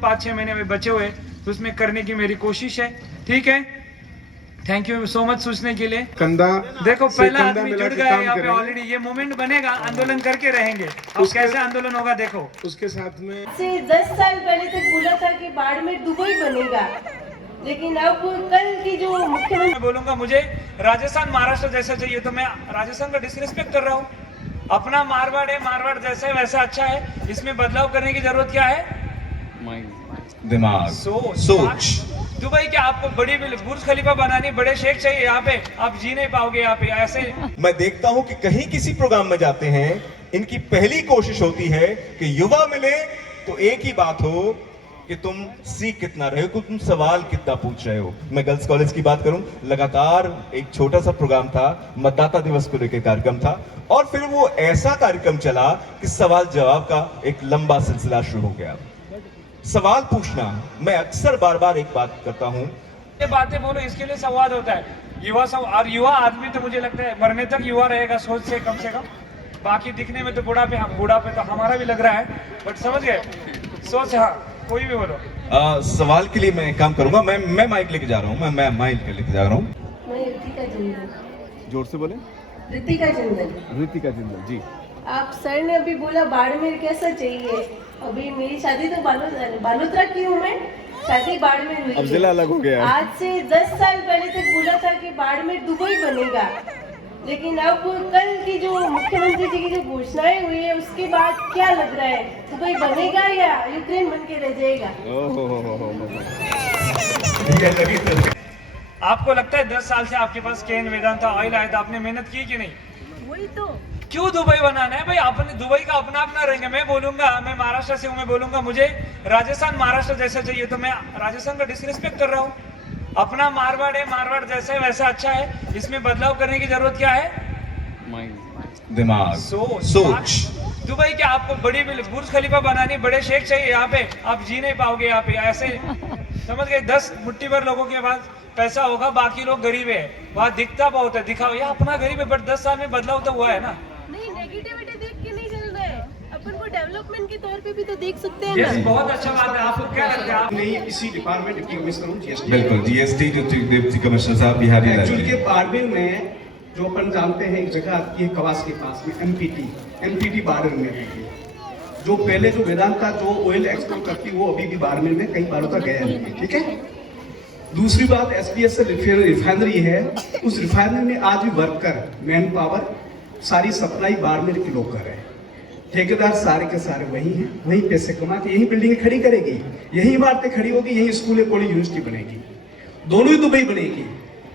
5-6 महीने में बचे हुए तो उसमें करने की मेरी कोशिश है। ठीक है, थैंक यू सो मच सोचने के लिए। कंधा देखो से पहला कंधा आदमी मिला जुड़ के गया काम यहाँ पे करेंगे। ऑलरेडी, ये मूवमेंट बनेगा, आंदोलन करके रहेंगे। अब कैसे आंदोलन होगा देखो। उसके साथ में से 10 साल पहले तक बोला था कि बाड़मेर दुबई बनेगा, लेकिन अब कल की जो मुख्यमंत्री मैं बोलूंगा मुझे राजस्थान महाराष्ट्र जैसा चाहिए, तो मैं राजस्थान का डिसरिस्पेक्ट कर रहा हूँ। अपना मारवाड़ है, मारवाड़ जैसा है वैसा अच्छा है, इसमें बदलाव करने की जरूरत क्या है? दिमाग, सोच। दुबई क्या आपको बड़ी बुर्ज खलीफा बनानी, बड़े शेख चाहिए यहाँ पे? आप जी नहीं पाओगे यहाँ पे ऐसे। मैं देखता हूं कि कहीं किसी प्रोग्राम में जाते हैं, इनकी पहली कोशिश होती है कि युवा मिले तो एक ही बात हो कि तुम सीख कितना रहे हो, तुम सवाल कितना पूछ रहे हो। मैं गर्ल्स कॉलेज की बात करूं, लगातार एक छोटा सा प्रोग्राम था, मतदाता दिवस को लेकर कार्यक्रम था, और फिर वो ऐसा कार्यक्रम चला कि सवाल जवाब का एक लंबा सिलसिला शुरू हो गया। सवाल पूछना, मैं अक्सर बार बार एक बात करता हूं, ये बातें बोलो, इसके लिए संवाद होता है। और युवा आदमी तो मुझे लगता है मरने तक युवा रहेगा, सोच से कम। बाकी दिखने में तो बुढ़ापे तो हमारा भी लग रहा है, बट समझ गए सोच। हाँ, कोई भी बोलो। सवाल के लिए मैं एक काम करूंगा, मैं माइक लेके जा रहा हूं, मैं माइक लेके जा रहा हूं। मैं ऋतिका जिंदल। जोर से बोले। ऋतिका जिंदल। ऋतिका जिंदल जी। आप सर ने अभी बोला बाड़मेर कैसा चाहिए। अभी मेरी शादी तो बालोतरा की हूँ मैं, शादी बाड़मेर हुई अब है। जिला अलग हो गया है। आज से 10 साल पहले तक बोला था कि बाड़मेर दुबई बनेगा, लेकिन अब कल की जो मुख्यमंत्री जी की जो घोषणाएं हुई है उसके बाद क्या लग रहा है, दुबई बनेगा या यूक्रेन बन के रह जाएगा? आपको लगता है 10 साल से आपके पास केन वेदांता ऑयल आया था, आपने मेहनत की कि नहीं? वही तो। क्यों दुबई बनाना है भाई? अपने दुबई का अपना रहेंगे। मैं बोलूंगा, मैं महाराष्ट्र से हूँ, मैं बोलूंगा मुझे राजस्थान महाराष्ट्र जैसा चाहिए, तो मैं राजस्थान का डिसरिस्पेक्ट कर रहा हूँ। अपना मारवाड़ है, मारवाड़ जैसा है वैसा अच्छा है, इसमें बदलाव करने की जरूरत क्या है? दिमाग, सोच। दुबई क्या आपको बड़ी बुर्ज खलीफा बनानी, बड़े शेख चाहिए यहाँ पे? आप जी नहीं पाओगे यहाँ पे ऐसे। समझ गए? 10 मुट्ठी भर लोगों के पास पैसा होगा, बाकी लोग गरीब है, वहाँ दिखता बहुत है, दिखाओ ये अपना गरीब है, बट 10 साल में बदलाव तो हुआ है ना। नहीं, नेगेटिविटी देख के नहीं चल रहा है, अपन को डेवलपमेंट के तौर पे भी तो देख सकते हैं यस, ना। बहुत अच्छा बात है। आपको क्या लगता है? आप नहीं, इसी डिपार्टमेंट की मिस करूं जीएसटी। बिल्कुल, जीएसटी जो डिप्टी कमिश्नर साहब बिहारी एक्चुअल के बाड़मेर में जो अपन जानते हैं एक जगह आती है कवास के पास में, एमपीटी बाड़मेर में है। जो पहले जो वेदांता जो ऑयल एक्सपोर्ट करती वो अभी भी बाड़मेर में कई बारों तक गया नहीं है। ठीक है, दूसरी बात एसपीएस रिफाइनरी है, उस रिफाइनरी में आज भी वर्कर, मैन पावर, सारी सप्लाई बाड़मेर के लोग कर रहे हैं। ठेकेदार सारे के सारे वही हैं, वही पैसे कमा के यही बिल्डिंग खड़ी करेगी, यही इमारतें खड़ी होगी, यही स्कूल कॉलेज यूनिवर्सिटी बनेगी, दोनों ही दुबई बनेगी।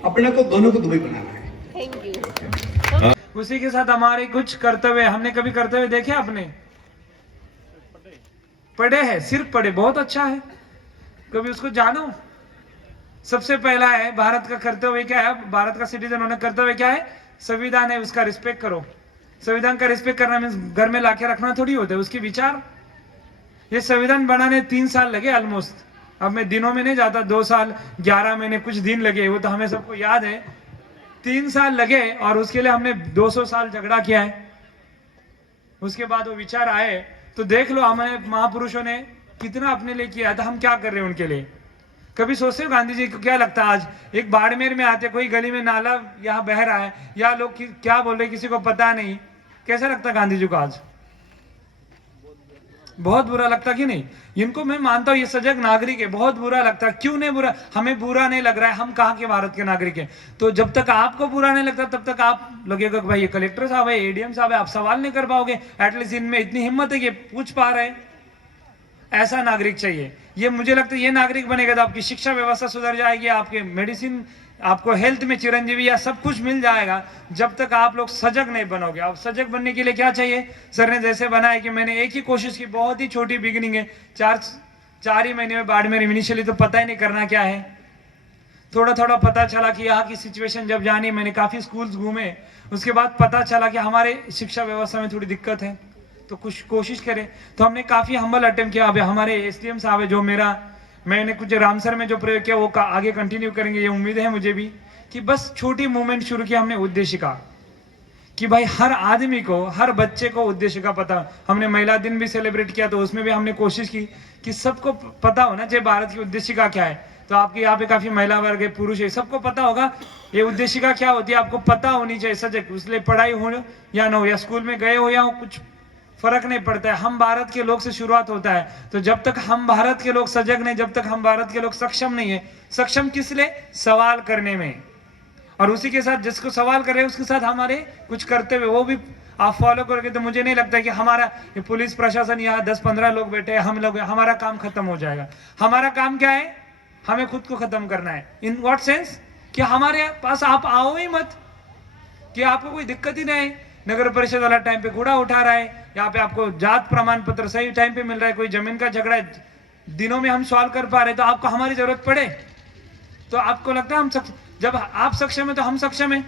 अपने को दोनों को दुबई बनाना है। Thank you. उसी के साथ हमारे कुछ कर्तव्य, हमने कभी कर्तव्य देखे आपने? पढ़े हैं, सिर्फ पढ़े, बहुत अच्छा है, कभी उसको जानो। सबसे पहला है भारत का कर्तव्य क्या है, भारत का सिटीजन होने कर्तव्य क्या है? संविधान है, उसका रिस्पेक्ट करो। संविधान का रिस्पेक्ट करना मीन्स घर में लाके रखना थोड़ी होता है, उसके विचार। ये संविधान बनाने 3 साल लगे ऑलमोस्ट। अब मैं दिनों में नहीं जाता, 2 साल 11 महीने कुछ दिन लगे, वो तो हमें सबको याद है। 3 साल लगे और उसके लिए हमने 200 साल झगड़ा किया है। उसके बाद वो विचार आए, तो देख लो हमारे महापुरुषों ने कितना अपने लिए किया था, हम क्या कर रहे हैं उनके लिए। कभी सोचते हो गांधी जी को क्या लगता है आज एक बाड़मेर में आते, कोई गली में नाला यहाँ बह रहा है, या लोग क्या बोल रहे किसी को पता नहीं, कैसा लगता गांधी जी को आज? बहुत बुरा लगता कि नहीं? इनको मैं मानता हूँ ये सजग नागरिक है, बहुत बुरा लगता। क्यों नहीं बुरा? हमें बुरा नहीं लग रहा है, हम कहाँ के भारत के नागरिक हैं। तो जब तक आपको बुरा नहीं लगता तब तक आप लगेगा कि भाई ये कलेक्टर साहब है, एडीएम साहब है, आप सवाल नहीं कर पाओगे। एटलीस्ट इनमें इतनी हिम्मत है कि पूछ पा रहे हैं। ऐसा नागरिक चाहिए। ये मुझे लगता है ये नागरिक बनेगा तो आपकी शिक्षा व्यवस्था सुधर जाएगी, आपके मेडिसिन, आपको हेल्थ में चिरंजीवी या सब कुछ मिल जाएगा। जब तक आप लोग सजग नहीं बनोगे। आप सजग बनने के लिए क्या चाहिए? सर ने जैसे बनाया कि मैंने एक ही कोशिश की, बहुत ही छोटी बिगिनिंग है, 4 ही महीने में बाड़मेर। इनिशियली तो पता ही नहीं करना क्या है, थोड़ा थोड़ा पता चला कि यहाँ की सिचुएशन जब जानी, मैंने काफी स्कूल्स घूमे, उसके बाद पता चला कि हमारे शिक्षा व्यवस्था में थोड़ी दिक्कत है, तो कुछ कोशिश करें। तो हमने काफी हम्बल अटेम्प्ट किया। अब हमारे एसडीएम साहब है, जो मैंने कुछ रामसर में जो प्रयोग किया वो आगे कंटिन्यू करेंगे, ये उम्मीद है मुझे भी, कि बस छोटी मूवमेंट शुरू किया हमने। उद्देश्य का कि भाई हर आदमी को, हर बच्चे को उद्देश्य का पता। हमने महिला दिन भी सेलिब्रेट किया तो उसमें भी हमने कोशिश की कि सबको पता होना चाहिए भारत की उद्देशिका क्या है। तो आपके यहाँ पे काफी महिला वर्ग है, पुरुष है, सबको पता होगा ये उद्देशिका क्या होती है, आपको पता होनी चाहिए सजग। इसलिए पढ़ाई हो या ना हो, या स्कूल में गए हो या हो, कुछ फर्क नहीं पड़ता है। हम भारत के लोग से शुरुआत होता है। तो जब तक हम भारत के लोग सजग नहीं, जब तक हम भारत के लोग सक्षम नहीं है, सक्षम किस लिए, सवाल करने में, और उसी के साथ जिसको सवाल कर रहे हैं उसके साथ हमारे कुछ करते हुए वो भी आप फॉलो करोगे, तो मुझे नहीं लगता कि हमारा ये पुलिस प्रशासन यहाँ 10-15 लोग बैठे हैं, हम लोग, हमारा काम खत्म हो जाएगा। हमारा काम क्या है, हमें खुद को खत्म करना है। इन व्हाट सेंस, कि हमारे पास आप आओ ही मत, कि आपको कोई दिक्कत ही नहीं। नगर परिषद वाला टाइम पे कूड़ा उठा रहा है, यहाँ पे आपको जात प्रमाण पत्र सही टाइम पे मिल रहा है, कोई जमीन का झगड़ा दिनों में हम सॉल्व कर पा रहे, तो आपको हमारी जरूरत पड़े तो आपको लगता है हम सक्षम। जब आप सक्षम है तो हम सक्षम है,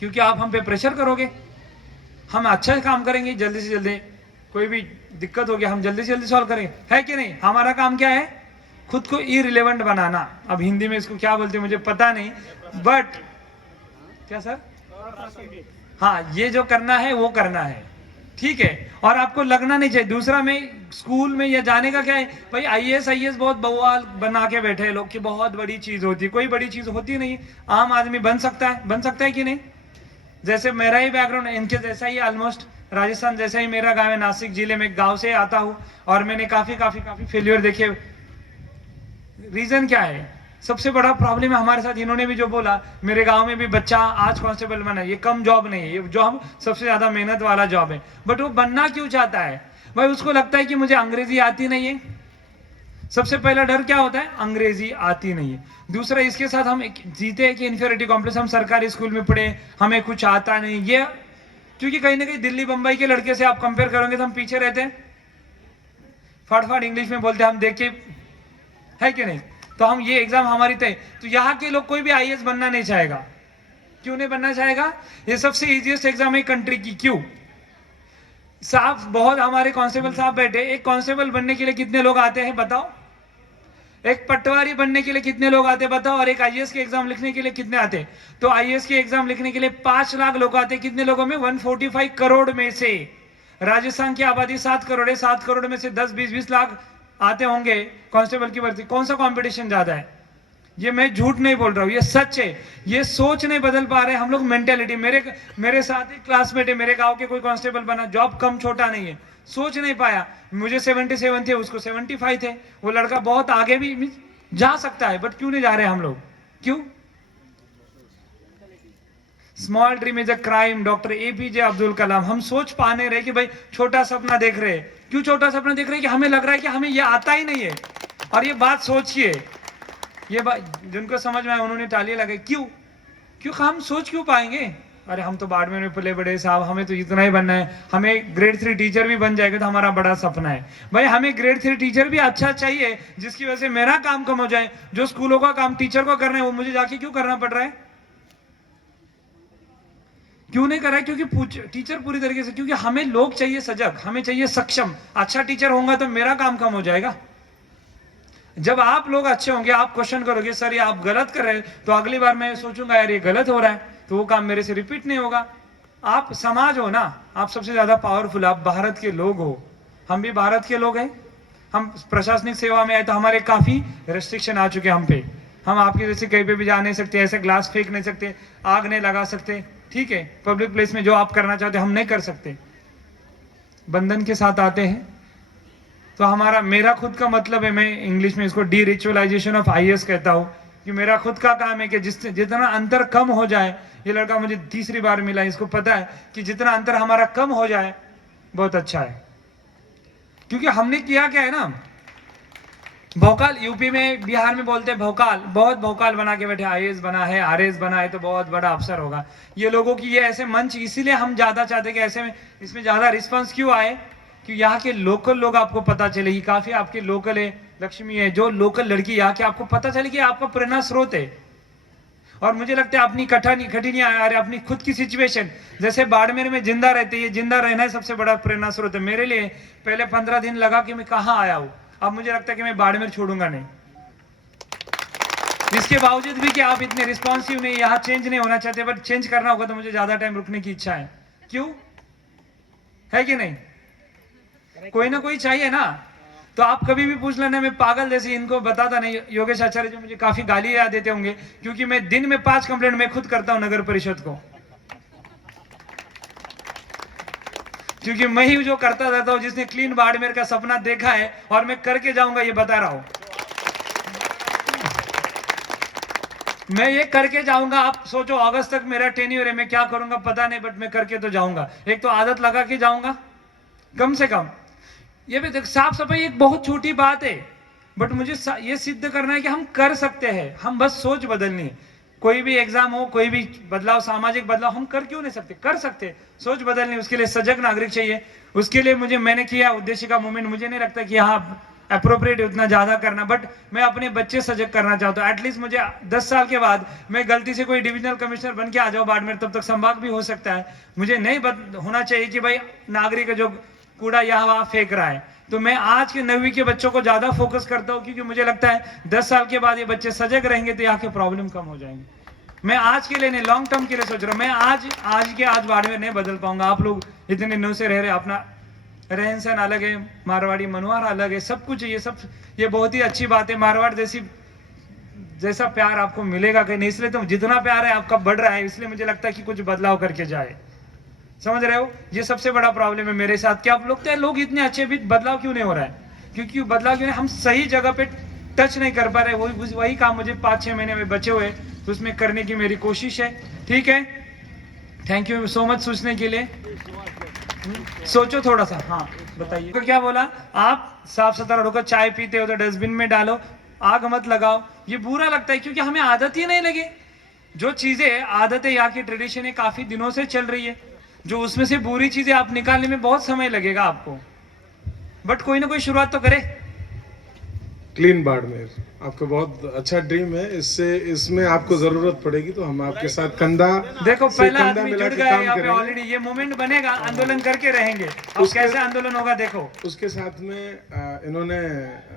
क्योंकि आप हम पे प्रेशर करोगे, हम अच्छा काम करेंगे, जल्दी से जल्दी कोई भी दिक्कत हो गया हम जल्दी से जल्दी सॉल्व करेंगे, है कि नहीं। हमारा काम क्या है, खुद को इररिलेवेंट बनाना। अब हिंदी में इसको क्या बोलते हैं मुझे पता नहीं, बट क्या सर, हाँ, ये जो करना है वो करना है, ठीक है। और आपको लगना नहीं चाहिए। दूसरा में स्कूल में या जाने का क्या है भाई, IAS बहुत बवाल बना के बैठे हैं लोग कि बहुत बड़ी चीज होती है, कोई बड़ी चीज होती नहीं। आम आदमी बन सकता है कि नहीं। जैसे मेरा ही बैकग्राउंड इनके जैसा ही, ऑलमोस्ट राजस्थान जैसा ही मेरा गांव है, नासिक जिले में, गांव से आता हूँ, और मैंने काफी फेल्यूर देखे। रीजन क्या है, सबसे बड़ा प्रॉब्लम है हमारे साथ, इन्होंने भी जो बोला, मेरे गांव में भी बच्चा आज कांस्टेबल बना, ये कम जॉब नहीं है, ये जॉब सबसे ज्यादा मेहनत वाला जॉब है। बट वो बनना क्यों चाहता है भाई, उसको लगता है कि मुझे अंग्रेजी आती नहीं है। सबसे पहला डर क्या होता है, अंग्रेजी आती नहीं है। दूसरा, इसके साथ हम जीते हैं कि इन्फीरियरिटी कॉम्प्लेक्स, हम सरकारी स्कूल में पढ़े, हमें कुछ आता नहीं, ये क्योंकि कहीं ना कहीं दिल्ली बंबई के लड़के से आप कंपेयर करोगे तो हम पीछे रहते हैं, फटाफट इंग्लिश में बोलते हैं, हम देख के, है कि नहीं। तो हम ये एग्जाम हमारी तय, तो यहाँ के लोग कोई भी IAS बनना नहीं चाहेगा। क्यों नहीं बनना चाहेगा, ये सबसे इजीएस्ट एग्जाम है कंट्री की। क्यों साहब, बहुत हमारे कांस्टेबल साहब बैठे, एक कांस्टेबल बनने के लिए कितने लोग आते हैं बताओ, एक पटवारी बनने के लिए कितने लोग आते हैं बताओ, और एक IAS के एग्जाम लिखने के लिए कितने आते हैं। तो IAS के एग्जाम लिखने के लिए 5 लाख लोग आते हैं, कितने लोगों में, 145 करोड़ में से। राजस्थान की आबादी 7 करोड़ है, 7 करोड़ में से 10-20 लाख आते होंगे कांस्टेबल की भर्ती। कौन सा कंपटीशन ज्यादा है, ये मैं झूठ नहीं बोल रहा हूँ, ये सच है। ये सोच नहीं बदल पा रहे हम लोग, मेंटेलिटी। मेरे साथ एक क्लासमेट है, मेरे गांव के कोई कांस्टेबल बना, जॉब कम छोटा नहीं है, सोच नहीं पाया। मुझे 77 थे, उसको 75 थे। वो लड़का बहुत आगे भी जा सकता है, बट क्यों नहीं जा रहे हम लोग, क्यों। Small dream is a crime, doctor APJ Abdul Kalam. हम सोच पाने रहे कि भाई छोटा सपना देख रहे हैं। क्यों छोटा सपना देख रहे हैं, कि हमें लग रहा है कि हमें ये आता ही नहीं है। और ये बात सोचिए, ये बात जिनको समझ में आए उन्होंने तालियां लगाई। क्यों हम सोच क्यों पाएंगे, अरे हम तो बाड़मेर में पले बड़े साहब, हमें तो इतना ही बनना है, हमें ग्रेड 3 टीचर भी बन जाएगा तो हमारा बड़ा सपना है। भाई हमें ग्रेड 3 टीचर भी अच्छा चाहिए, जिसकी वजह से मेरा काम कम हो जाए। जो स्कूलों का काम टीचर को करना है वो मुझे जाके क्यों करना पड़ रहा है, क्यों नहीं कर रहा है, क्योंकि टीचर पूरी तरीके से, क्योंकि हमें लोग चाहिए सजग, हमें चाहिए सक्षम। अच्छा टीचर होगा तो मेरा काम कम हो जाएगा। जब आप लोग अच्छे होंगे, आप क्वेश्चन करोगे सर ये आप गलत कर रहे हैं, तो अगली बार मैं सोचूंगा यार ये गलत हो रहा है, तो वो काम मेरे से रिपीट नहीं होगा। आप समाज हो ना, आप सबसे ज्यादा पावरफुल, आप भारत के लोग हो, हम भी भारत के लोग हैं। हम प्रशासनिक सेवा में आए तो हमारे काफी रेस्ट्रिक्शन आ चुके हैं हम पे। हम आपके जैसे कहीं पे भी जा नहीं सकते, ऐसे ग्लास फेंक नहीं सकते, आग नहीं लगा सकते, ठीक है। पब्लिक प्लेस में जो आप करना चाहते हम नहीं कर सकते। बंधन के साथ आते हैं तो मेरा खुद का मतलब है, मैं इंग्लिश में इसको डीरिचुअलाइजेशन ऑफ IAS कहता हूँ, कि मेरा खुद का काम है कि जितना अंतर कम हो जाए। ये लड़का मुझे तीसरी बार मिला, इसको पता है कि जितना अंतर हमारा कम हो जाए बहुत अच्छा है। क्योंकि हमने किया क्या है ना, भोकाल, यूपी में बिहार में बोलते हैं भोकाल, बहुत भोकाल बना के बैठे, IAS बना है, RS बना है तो बहुत बड़ा अफसर होगा। ये लोगों की ये ऐसे मंच, इसीलिए हम ज्यादा चाहते कि ऐसे में इसमें ज्यादा रिस्पांस क्यों आए, कि यहाँ के लोकल लोग आपको पता चले कि काफी आपके लोकल है, लक्ष्मी है, जो लोकल लड़की यहाँ के आपको पता चले कि आपका प्रेरणा स्रोत है। और मुझे लगता है अपनी कठिनी अपनी खुद की सिचुएशन, जैसे बाड़मेर में जिंदा रहते, ये जिंदा रहना है सबसे बड़ा प्रेरणा स्रोत है मेरे लिए। पहले 15 दिन लगा कि मैं कहाँ आया हूँ, अब मुझे लगता है कि मैं बाड़मेर छोड़ूंगा नहीं। इसके बावजूद भी कि आप इतने रिस्पॉन्सिव नहीं, यहाँ चेंज नहीं होना चाहते, बट चेंज करना होगा तो मुझे ज्यादा टाइम रुकने की इच्छा है। क्यों है कि नहीं? कोई ना कोई चाहिए ना। तो आप कभी भी पूछ लेना, मैं पागल जैसे इनको बताता नहीं। योगेश आचार्य जी मुझे काफी गालियां देते होंगे, क्योंकि मैं दिन में 5 कंप्लेंट मैं खुद करता हूं नगर परिषद को, क्योंकि मैं ही जो करता रहता हूं, जिसने क्लीन बाड़मेर का सपना देखा है और मैं करके जाऊंगा ये बता रहा हूं। मैं ये करके जाऊंगा। आप सोचो अगस्त तक मेरा टेन्योर है, मैं क्या करूंगा पता नहीं, बट मैं करके तो जाऊंगा। एक तो आदत लगा के जाऊंगा कम से कम। ये भी साफ सफाई एक बहुत छोटी बात है, बट मुझे ये सिद्ध करना है कि हम कर सकते हैं। हम बस सोच बदलनी है। कोई भी एग्जाम हो, कोई भी बदलाव, सामाजिक बदलाव हम कर क्यों नहीं सकते? कर सकते। सोच बदलनी, उसके लिए सजग नागरिक चाहिए। उसके लिए मैंने किया उद्देश्य का मूवमेंट। मुझे नहीं लगता कि यहाँ अप्रोप्रिएट उतना ज्यादा करना, बट मैं अपने बच्चे सजग करना चाहता हूँ। एटलीस्ट मुझे 10 साल के बाद मैं गलती से कोई डिविजनल कमिश्नर बन के आ जाऊँ बाड़मेर, तब तक संभाग भी हो सकता है। मुझे नहीं होना चाहिए कि भाई नागरिक जो कूड़ा यहाँ वहां फेंक रहा है। तो मैं आज के 9वीं के बच्चों को ज्यादा फोकस करता हूँ, क्योंकि मुझे लगता है 10 साल के बाद ये बच्चे सजग रहेंगे तो यहाँ के प्रॉब्लम कम हो जाएंगे। मैं आज के लिए नहीं, लॉन्ग टर्म के लिए सोच रहा हूँ। मैं आज बाड़मेर नहीं बदल पाऊंगा। आप लोग इतने दिनों से रह रहे, अपना रहन सहन अलग है, मारवाड़ी मनोहर अलग है, सब कुछ ये बहुत ही अच्छी बात है। मारवाड़ जैसा प्यार आपको मिलेगा कहीं नहीं, इसलिए तो जितना प्यार है आपका बढ़ रहा है, इसलिए मुझे लगता है कि कुछ बदलाव करके जाए। समझ रहे हो? ये सबसे बड़ा प्रॉब्लम है मेरे साथ। क्या आप लोग इतने अच्छे भी बदलाव क्यों नहीं हो रहा है? क्योंकि बदलाव क्यों नहीं, हम सही जगह पे टच नहीं कर पा रहे। वही काम मुझे 5-6 महीने में बचे हुए, तो उसमें करने की मेरी कोशिश है। ठीक है, थैंक यू सो मच सोचने के लिए। सोचो थोड़ा सा। हाँ बताइए, तो क्या बोला? आप साफ सुथरा रखो, चाय पीते हो तो डस्टबिन में डालो, आग मत लगाओ। ये बुरा लगता है क्योंकि हमें आदत ही नहीं लगी। जो चीजें आदतें यहाँ की ट्रेडिशन है, काफी दिनों से चल रही है, जो उसमें से बुरी चीजें आप निकालने में बहुत समय लगेगा आपको, बट कोई ना कोई शुरुआत तो करे। क्लीन बाड़मेर आपका बहुत अच्छा ड्रीम है। इसमें आपको जरूरत पड़ेगी तो हम आपके साथ कंधा देखो, से पहला कंधा आदमी मिला जुड़ के गया काम यहाँ पे करेंगे। ऑलरेडी। ये मूवमेंट बनेगा, आंदोलन करके रहेंगे। अब कैसे आंदोलन होगा देखो। उसके साथ में इन्होंने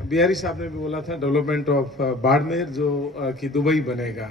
बिहारी साहब ने भी बोला था डेवलपमेंट ऑफ बाड़मेर, जो कि दुबई बनेगा।